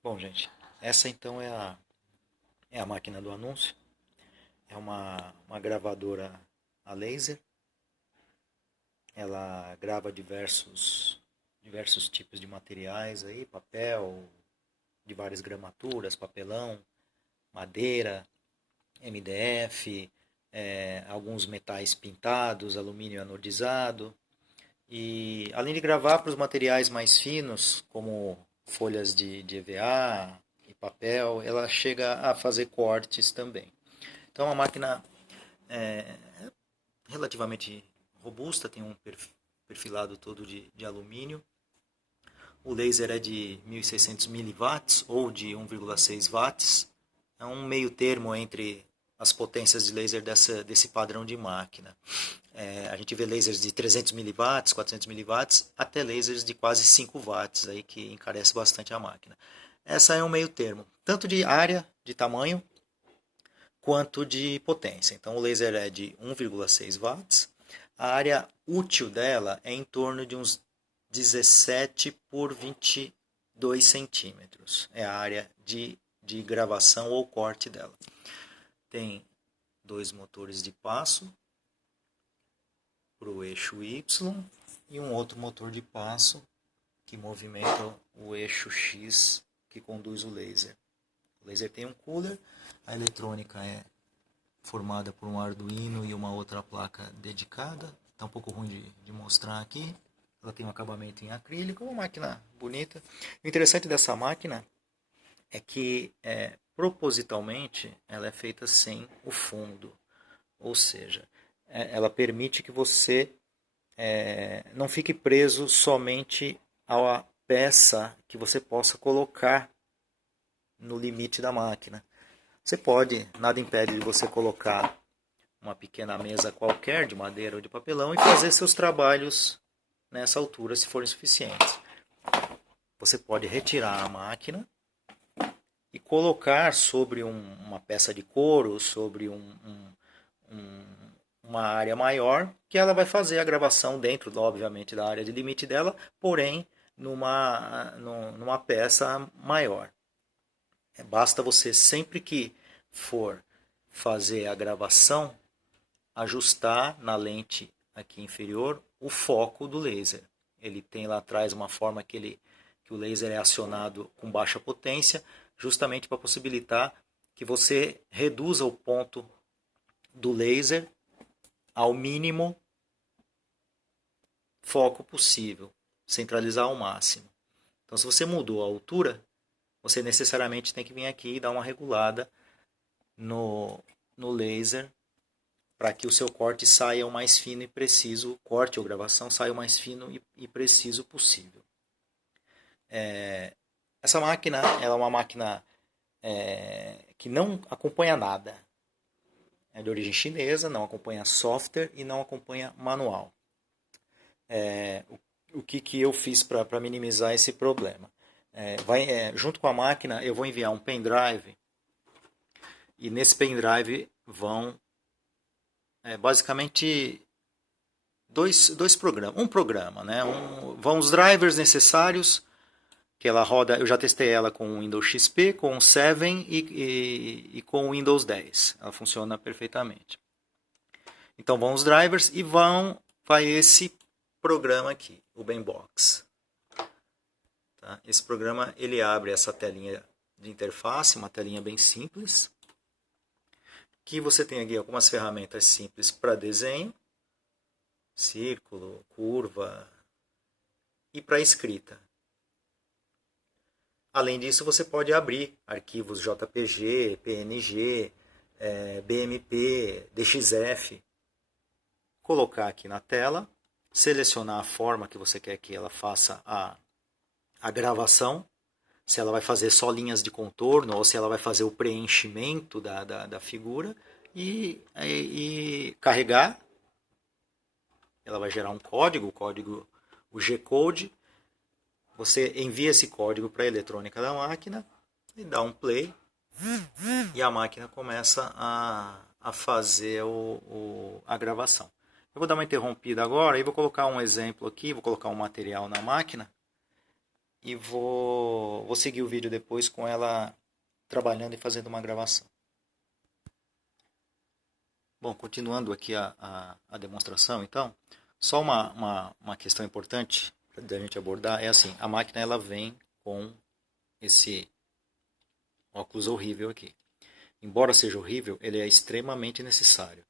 Bom, gente, essa então é a máquina do anúncio. É uma gravadora a laser. Ela grava diversos tipos de materiais aí, papel, de várias gramaturas, papelão, madeira, MDF, alguns metais pintados, alumínio anodizado. E além de gravar para os materiais mais finos, como folhas de EVA e papel, ela chega a fazer cortes também. Então é uma máquina relativamente robusta, tem um perfilado todo de alumínio. O laser é de 1600 miliwatts ou de 1,6 watts. É um meio termo entre as potências de laser desse padrão de máquina. A gente vê lasers de 300 miliwatts, 400 miliwatts, até lasers de quase 5 watts, aí, que encarece bastante a máquina. Essa é um meio termo, tanto de área, de tamanho, quanto de potência. Então o laser é de 1,6 watts. A área útil dela é em torno de uns 17 por 22 centímetros. É a área de gravação ou corte dela. Tem dois motores de passo para o eixo Y e um outro motor de passo que movimenta o eixo X que conduz o laser. O laser tem um cooler, a eletrônica é formada por um Arduino e uma outra placa dedicada. Está um pouco ruim de mostrar aqui. Ela tem um acabamento em acrílico, uma máquina bonita. O interessante dessa máquina é que propositalmente ela é feita sem o fundo, ou seja, ela permite que você não fique preso somente à peça que você possa colocar no limite da máquina. Você pode, nada impede de você colocar uma pequena mesa qualquer de madeira ou de papelão e fazer seus trabalhos nessa altura, se forem suficientes. Você pode retirar a máquina e colocar sobre uma peça de couro, sobre uma área maior, que ela vai fazer a gravação dentro, obviamente, da área de limite dela, porém numa peça maior. Basta você, sempre que for fazer a gravação, ajustar na lente aqui inferior o foco do laser. Ele tem lá atrás uma forma que o laser é acionado com baixa potência, justamente para possibilitar que você reduza o ponto do laser ao mínimo foco possível, centralizar ao máximo. Então, se você mudou a altura, você necessariamente tem que vir aqui e dar uma regulada no laser para que o seu corte saia o mais fino e preciso, o corte ou gravação saia o mais fino e preciso possível. Essa máquina ela é uma máquina que não acompanha nada. É de origem chinesa, não acompanha software e não acompanha manual. O que eu fiz para minimizar esse problema? Junto com a máquina, eu vou enviar um pendrive e nesse pendrive vão basicamente dois programas. Um programa, né? Vão os drivers necessários que ela roda. Eu já testei ela com o Windows XP, com o 7 e com o Windows 10. Ela funciona perfeitamente. Então vão os drivers e vai esse programa aqui, o Benbox. Tá? Esse programa ele abre essa telinha de interface, uma telinha bem simples, que você tem aqui algumas ferramentas simples para desenho, círculo, curva, e para escrita. Além disso, você pode abrir arquivos JPG, PNG, BMP, DXF, colocar aqui na tela, selecionar a forma que você quer que ela faça a gravação, se ela vai fazer só linhas de contorno ou se ela vai fazer o preenchimento da figura e carregar. Ela vai gerar um código, o G-Code. Você envia esse código para a eletrônica da máquina e dá um play e a máquina começa a fazer a gravação. Eu vou dar uma interrompida agora e vou colocar um exemplo aqui, vou colocar um material na máquina e vou vou seguir o vídeo depois com ela trabalhando e fazendo uma gravação. Bom, continuando aqui a demonstração, então, só uma questão importante da gente abordar é assim, a máquina ela vem com esse óculos horrível aqui. Embora seja horrível, ele é extremamente necessário.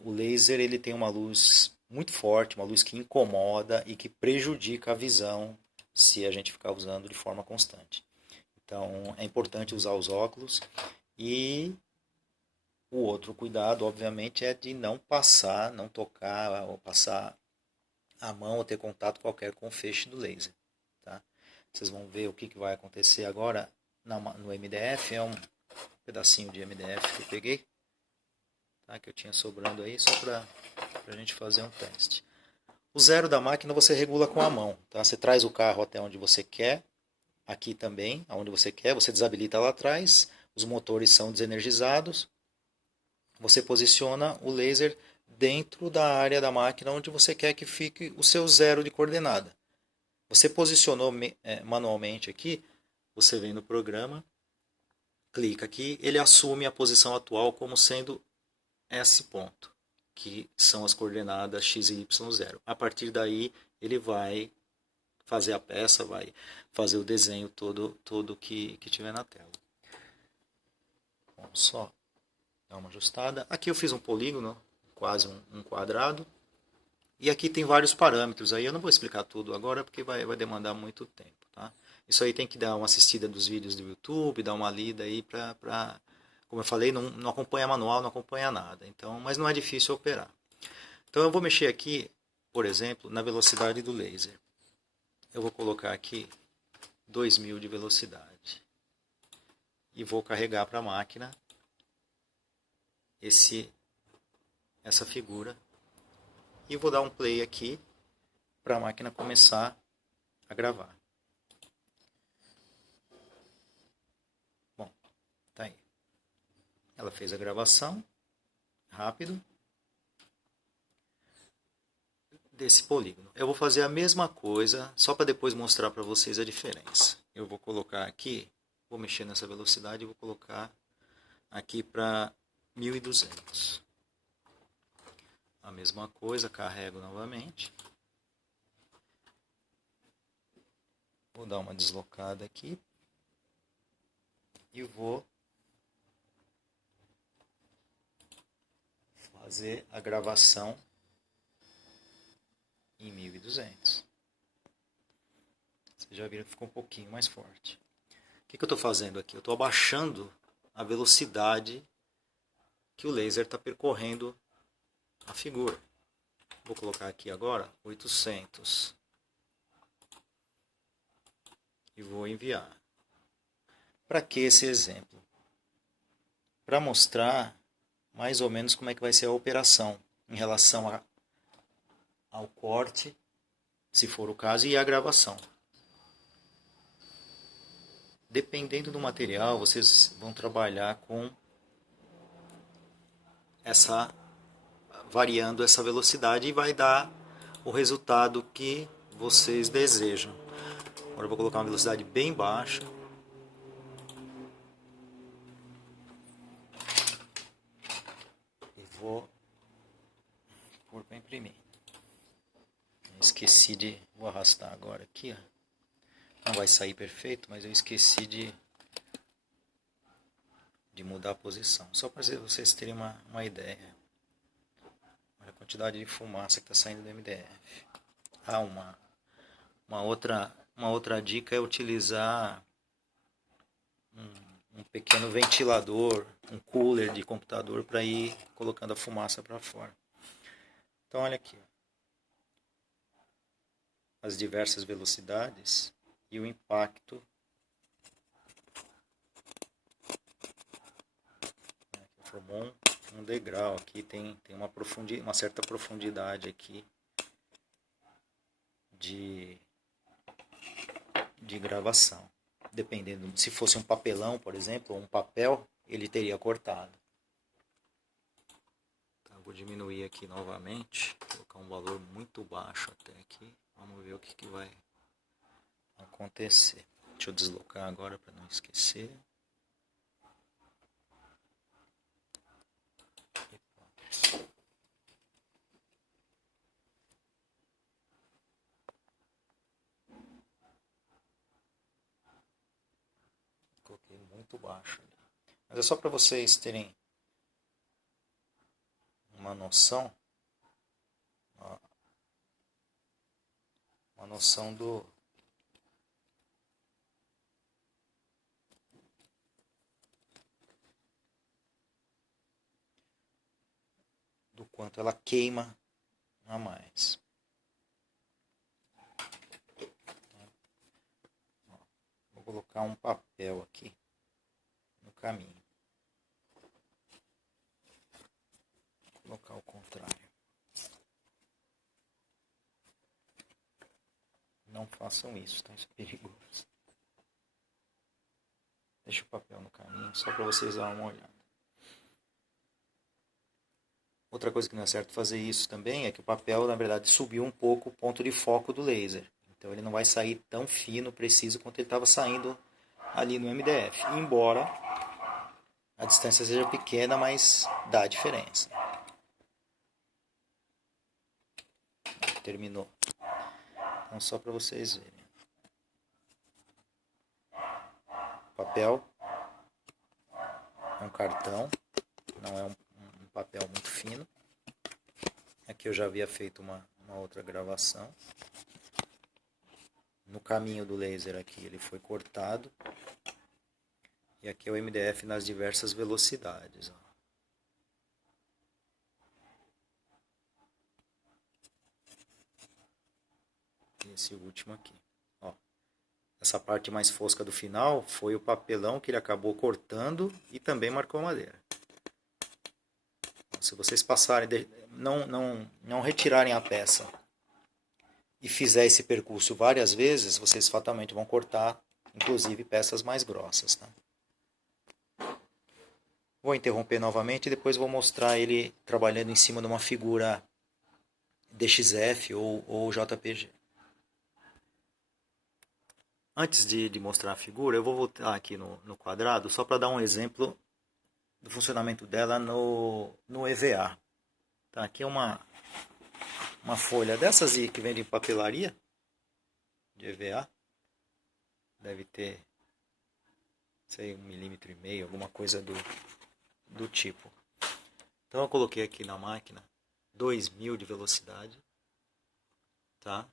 O laser ele tem uma luz muito forte, uma luz que incomoda e que prejudica a visão se a gente ficar usando de forma constante. Então é importante usar os óculos e o outro cuidado, obviamente, é de não passar, não tocar ou passar a mão ou ter contato qualquer com o feixe do laser. Tá? Vocês vão ver o que vai acontecer agora no MDF, é um pedacinho de MDF que eu peguei, tá? Que eu tinha sobrando aí, só para a gente fazer um teste. O zero da máquina você regula com a mão. Tá? Você traz o carro até onde você quer, aqui também, aonde você quer, você desabilita lá atrás, os motores são desenergizados, você posiciona o laser dentro da área da máquina onde você quer que fique o seu zero de coordenada. Você posicionou manualmente aqui, você vem no programa, clica aqui, ele assume a posição atual como sendo esse ponto, que são as coordenadas x e y0. A partir daí, ele vai fazer a peça, vai fazer o desenho todo que tiver na tela. Vamos só dar uma ajustada. Aqui eu fiz um polígono, quase um quadrado. E aqui tem vários parâmetros. Aí eu não vou explicar tudo agora porque vai demandar muito tempo. Tá? Isso aí tem que dar uma assistida dos vídeos do YouTube, dar uma lida aí para... Como eu falei, não acompanha manual, não acompanha nada. Então, mas não é difícil operar. Então eu vou mexer aqui, por exemplo, na velocidade do laser. Eu vou colocar aqui 2000 de velocidade. E vou carregar para a máquina essa figura. E vou dar um play aqui para a máquina começar a gravar. Bom, tá aí. Ela fez a gravação, rápido, desse polígono. Eu vou fazer a mesma coisa, só para depois mostrar para vocês a diferença. Eu vou colocar aqui, vou mexer nessa velocidade e vou colocar aqui para 1200. A mesma coisa, carrego novamente. Vou dar uma deslocada aqui. E vou fazer a gravação em 1200. Vocês já viram que ficou um pouquinho mais forte. O que eu estou fazendo aqui? Eu estou abaixando a velocidade que o laser está percorrendo a figura. Vou colocar aqui agora 800. E vou enviar. Para que esse exemplo? Para mostrar mais ou menos como é que vai ser a operação em relação ao corte, se for o caso, e a gravação. Dependendo do material, vocês vão trabalhar com variando essa velocidade e vai dar o resultado que vocês desejam. Agora eu vou colocar uma velocidade bem baixa. E vou pôr para imprimir. Esqueci vou arrastar agora aqui, ó. Não vai sair perfeito, mas eu esqueci de mudar a posição. Só para vocês terem uma ideia. Olha a quantidade de fumaça que está saindo do MDF. Ah, uma outra dica é utilizar um pequeno ventilador, um cooler de computador para ir colocando a fumaça para fora. Então olha aqui, ó. As diversas velocidades e o impacto. Formou um degrau aqui, tem uma certa profundidade aqui de gravação. Dependendo, se fosse um papelão, por exemplo, ou um papel, ele teria cortado. Então, eu vou diminuir aqui novamente, colocar um valor muito baixo até aqui. Vamos ver o que vai acontecer. Deixa eu deslocar agora para não esquecer. Coloquei muito baixo ali. Mas é só para vocês terem uma noção. Ó, uma noção do quanto ela queima a mais. Vou colocar um papel aqui no caminho. Vou colocar o contrário. Não façam isso, tá? Isso é perigoso. Deixa o papel no caminho, só para vocês darem uma olhada. Outra coisa que não é certo fazer isso também é que o papel, na verdade, subiu um pouco o ponto de foco do laser. Então ele não vai sair tão fino, preciso, quanto ele estava saindo ali no MDF. Embora a distância seja pequena, mas dá diferença. Terminou. Então só para vocês verem. Papel é um cartão, não é um papel muito fino. Aqui eu já havia feito uma outra gravação. No caminho do laser aqui ele foi cortado. E aqui é o MDF nas diversas velocidades. Ó. Esse último aqui. Ó. Essa parte mais fosca do final foi o papelão que ele acabou cortando e também marcou a madeira. Se vocês passarem, não retirarem a peça e fizer esse percurso várias vezes, vocês fatalmente vão cortar, inclusive, peças mais grossas. Tá? Vou interromper novamente e depois vou mostrar ele trabalhando em cima de uma figura DXF ou JPG. Antes de mostrar a figura, eu vou voltar aqui no quadrado só para dar um exemplo do funcionamento dela no EVA. Tá, aqui é uma folha dessas que vende em papelaria de EVA. Deve ter, sei, 1,5 mm, alguma coisa do tipo. Então eu coloquei aqui na máquina 2000 de velocidade. Tá?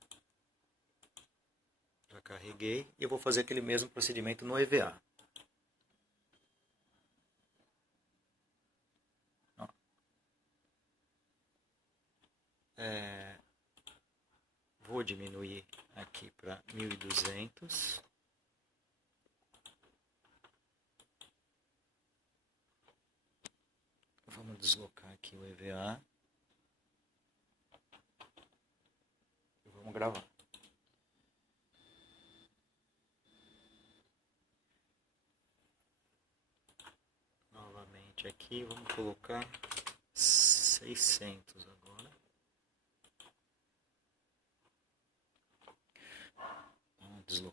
Já carreguei e eu vou fazer aquele mesmo procedimento no EVA. Vou diminuir aqui para 1200. Vamos deslocar aqui o EVA. E vamos gravar. Novamente aqui, vamos colocar 600 agora.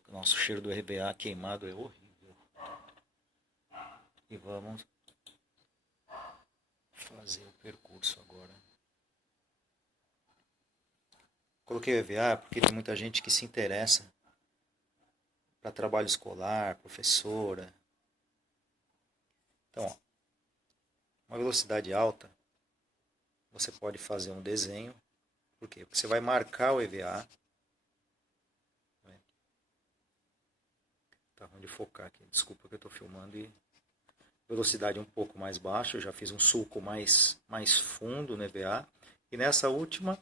Nosso cheiro do EVA queimado é horrível. E vamos fazer o percurso agora. Coloquei o EVA porque tem muita gente que se interessa para trabalho escolar, professora. Então, ó, uma velocidade alta, você pode fazer um desenho. Por quê? Porque você vai marcar o EVA. Tá ruim de focar aqui. Desculpa que eu estou filmando e velocidade um pouco mais baixa. Eu já fiz um sulco mais fundo no EVA. E nessa última,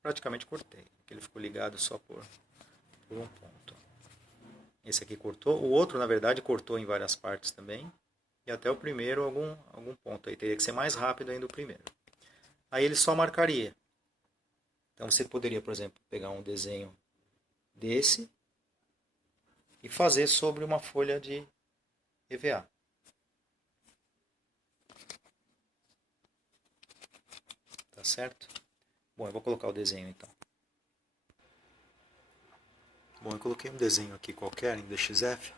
praticamente cortei. Ele ficou ligado só por um ponto. Esse aqui cortou. O outro, na verdade, cortou em várias partes também. E até o primeiro, algum ponto. Aí teria que ser mais rápido ainda o primeiro. Aí ele só marcaria. Então você poderia, por exemplo, pegar um desenho desse e fazer sobre uma folha de EVA. Tá certo? Bom, eu vou colocar o desenho então. Bom, eu coloquei um desenho aqui qualquer em DXF.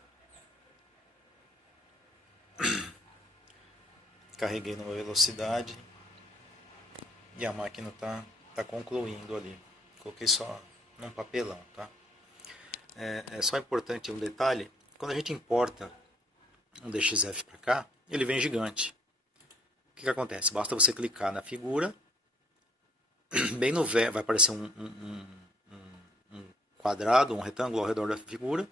Carreguei numa velocidade e a máquina tá concluindo ali. Coloquei só num papelão, tá? É só importante um detalhe, quando a gente importa um DXF para cá, ele vem gigante. O que acontece? Basta você clicar na figura, bem no vai aparecer um quadrado, um retângulo ao redor da figura.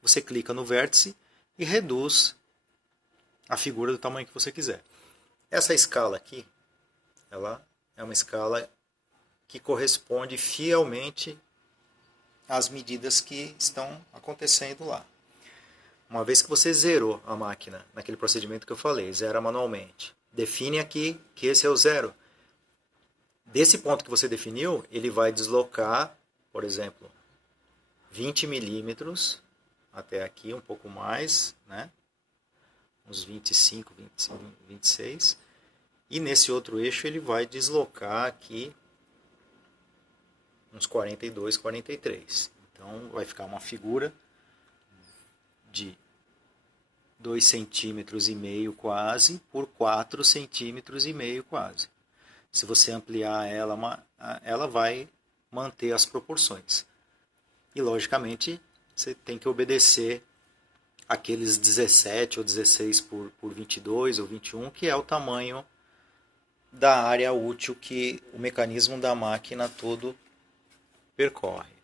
Você clica no vértice e reduz a figura do tamanho que você quiser. Essa escala aqui, ela é uma escala que corresponde fielmente às medidas que estão acontecendo lá. Uma vez que você zerou a máquina, naquele procedimento que eu falei, zera manualmente, define aqui que esse é o zero. Desse ponto que você definiu, ele vai deslocar, por exemplo, 20 milímetros até aqui, um pouco mais, né? Uns 25, 25, 26. E nesse outro eixo ele vai deslocar aqui uns 42, 43. Então vai ficar uma figura de 2,5 cm quase por 4,5 cm quase. Se você ampliar ela vai manter as proporções. E logicamente você tem que obedecer aqueles 17 ou 16 por 22 ou 21, que é o tamanho da área útil que o mecanismo da máquina todo percorre.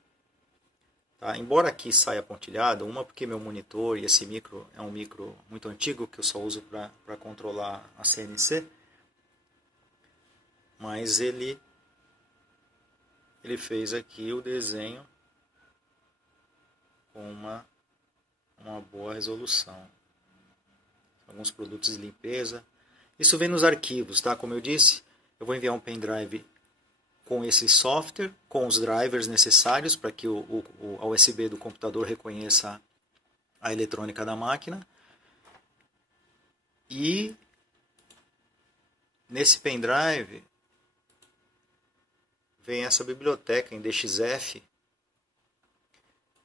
Tá? Embora aqui saia pontilhado, uma porque meu monitor e esse micro é um micro muito antigo que eu só uso para controlar a CNC, mas ele fez aqui o desenho com uma boa resolução. Alguns produtos de limpeza. Isso vem nos arquivos, tá? Como eu disse, eu vou enviar um pendrive com esse software, com os drivers necessários para que a USB do computador reconheça a eletrônica da máquina. E nesse pendrive vem essa biblioteca em DXF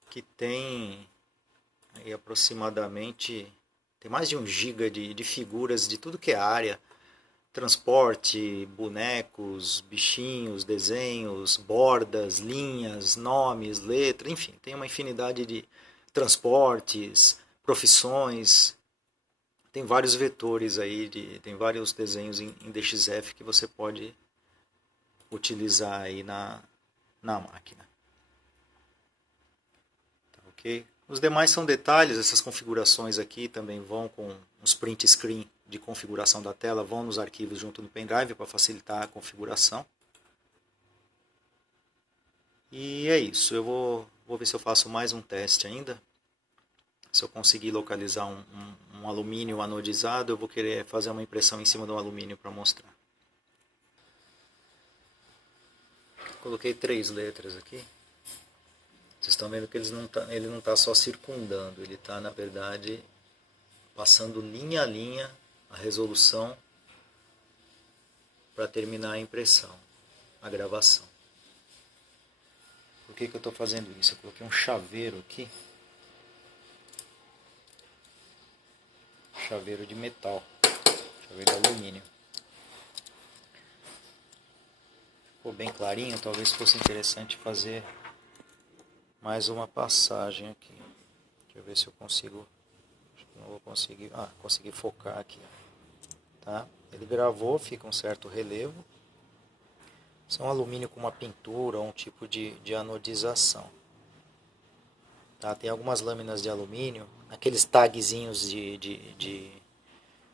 que tem aí aproximadamente, tem mais de 1 GB de figuras de tudo que é área, transporte, bonecos, bichinhos, desenhos, bordas, linhas, nomes, letras, enfim, tem uma infinidade de transportes, profissões, tem vários vetores aí, tem vários desenhos em DXF que você pode utilizar aí na máquina. Tá, ok? Os demais são detalhes, essas configurações aqui também vão com uns print screen de configuração da tela, vão nos arquivos junto no pendrive para facilitar a configuração. E é isso, eu vou ver se eu faço mais um teste ainda. Se eu conseguir localizar um alumínio anodizado, eu vou querer fazer uma impressão em cima do alumínio para mostrar. Coloquei 3 letras aqui. Vocês estão vendo que ele não está só circundando, ele está, na verdade, passando linha a linha a resolução para terminar a impressão, a gravação. Por que eu estou fazendo isso? Eu coloquei um chaveiro aqui, chaveiro de metal, chaveiro de alumínio. Ficou bem clarinho, talvez fosse interessante fazer mais uma passagem aqui. Deixa eu ver se eu consigo. Acho que não vou conseguir. Consegui focar aqui. Tá? Ele gravou, fica um certo relevo. Isso é um alumínio com uma pintura ou um tipo de anodização. Tá? Tem algumas lâminas de alumínio, aqueles tagzinhos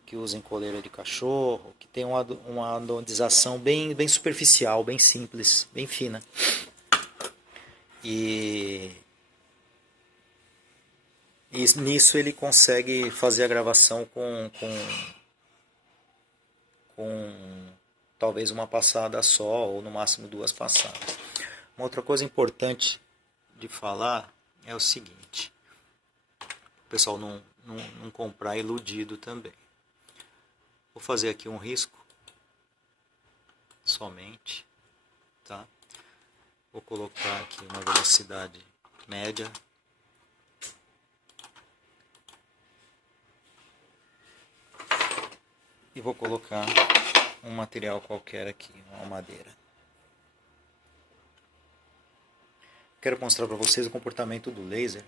que usam em coleira de cachorro, que tem uma anodização bem superficial, bem simples, bem fina. E nisso ele consegue fazer a gravação com talvez uma passada só, ou no máximo 2 passadas. Uma outra coisa importante de falar é o seguinte, o pessoal não comprar iludido também. Vou fazer aqui um risco, somente, tá? Vou colocar aqui uma velocidade média. E vou colocar um material qualquer aqui, uma madeira. Quero mostrar para vocês o comportamento do laser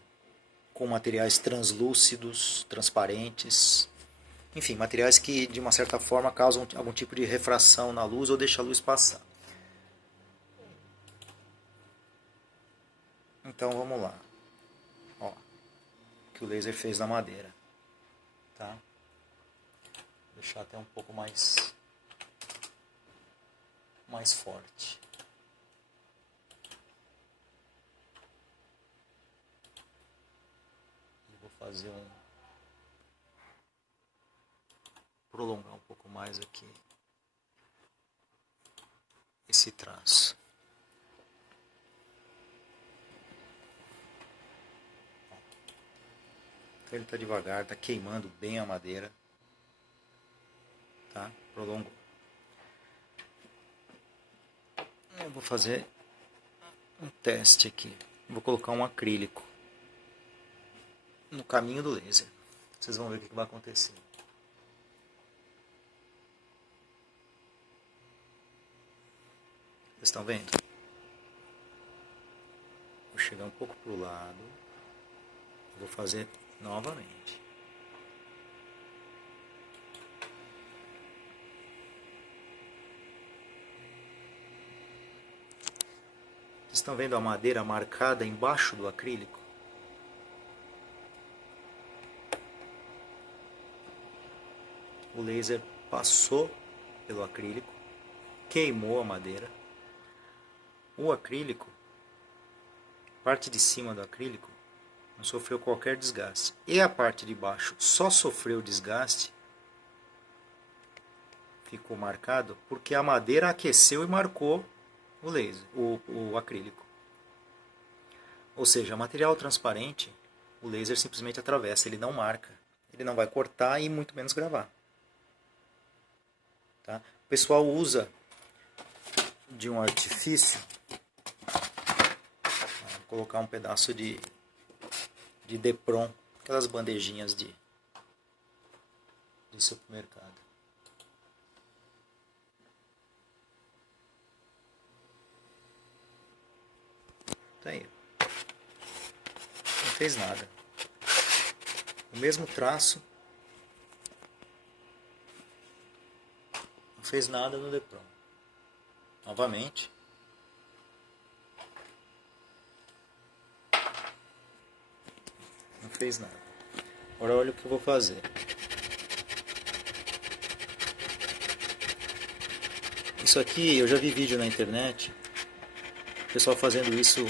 com materiais translúcidos, transparentes, enfim, materiais que de uma certa forma causam algum tipo de refração na luz ou deixam a luz passar. Então vamos lá. Ó, o que o laser fez na madeira. Tá? Vou deixar até um pouco mais forte. Vou fazer prolongar um pouco mais aqui esse traço. Então ele está devagar, está queimando bem a madeira. Tá? Prolongou. Eu vou fazer um teste aqui. Vou colocar um acrílico no caminho do laser. Vocês vão ver o que vai acontecer. Vocês estão vendo? Vou chegar um pouco para o lado. Vou fazer novamente. Vocês estão vendo a madeira marcada embaixo do acrílico? O laser passou pelo acrílico, queimou a madeira. O acrílico, parte de cima do acrílico, não sofreu qualquer desgaste. E a parte de baixo só sofreu desgaste, ficou marcado, porque a madeira aqueceu e marcou o laser, o acrílico. Ou seja, material transparente, o laser simplesmente atravessa, ele não marca. Ele não vai cortar e muito menos gravar. Tá? O pessoal usa de um artifício, vou colocar um pedaço de Depron, aquelas bandejinhas de supermercado. Tá aí. Não fez nada. O mesmo traço. Não fez nada no Depron. Novamente. Não fez nada. Agora olha o que eu vou fazer. Isso aqui, eu já vi vídeo na internet. O pessoal fazendo isso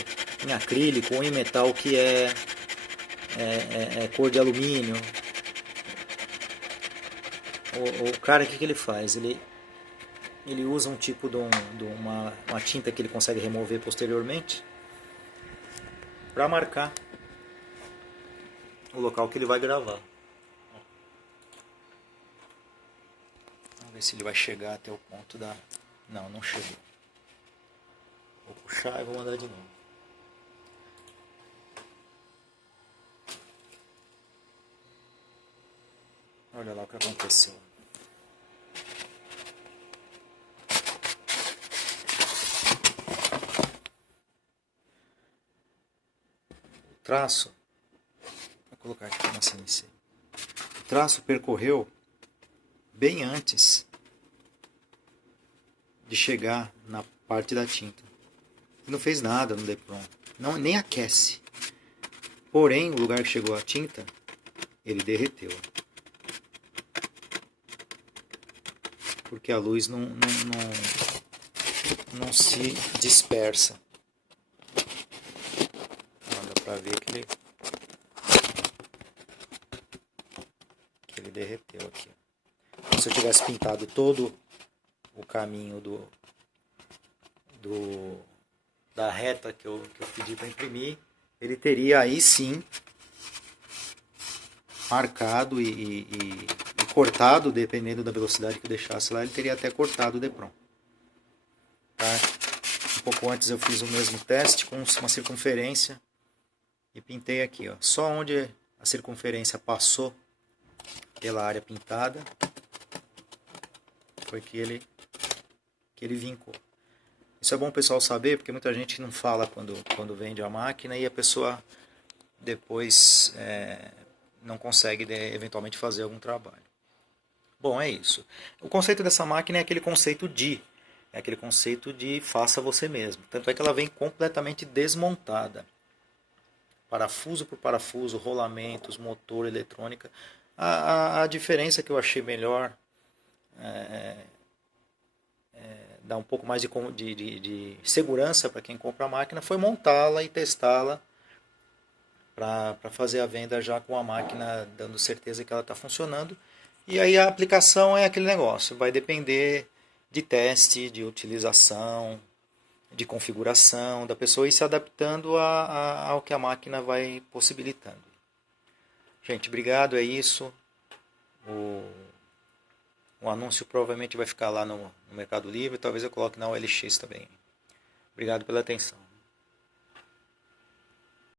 em acrílico ou em metal que é cor de alumínio. O cara, o que ele faz? Ele usa um tipo de uma tinta que ele consegue remover posteriormente para marcar o local que ele vai gravar. Vamos ver se ele vai chegar até o ponto da... Não, não chegou. Vou puxar e vou mandar de novo. Olha lá o que aconteceu. O traço, vou colocar aqui na CNC. O traço percorreu bem antes de chegar na parte da tinta. Não fez nada no Depron, nem aquece. Porém, o lugar que chegou a tinta, ele derreteu. Porque a luz não se dispersa. Dá pra ver que ele derreteu aqui. Se eu tivesse pintado todo o caminho da reta que eu pedi para imprimir, ele teria aí sim marcado e cortado, dependendo da velocidade que eu deixasse lá, ele teria até cortado o Depron. Tá? Um pouco antes eu fiz o mesmo teste com uma circunferência e pintei aqui, ó. Só onde a circunferência passou pela área pintada foi que ele vincou. Isso é bom o pessoal saber, porque muita gente não fala quando vende a máquina e a pessoa depois não consegue eventualmente fazer algum trabalho. Bom, é isso. O conceito dessa máquina é aquele conceito de faça você mesmo. Tanto é que ela vem completamente desmontada. Parafuso por parafuso, rolamentos, motor, eletrônica. A diferença que eu achei melhor, dar um pouco mais de segurança para quem compra a máquina, foi montá-la e testá-la para fazer a venda já com a máquina dando certeza que ela está funcionando. E aí a aplicação é aquele negócio, vai depender de teste, de utilização, de configuração da pessoa e se adaptando ao que a máquina vai possibilitando. Gente, obrigado, é isso. O anúncio provavelmente vai ficar lá no Mercado Livre, talvez eu coloque na OLX também. Obrigado pela atenção.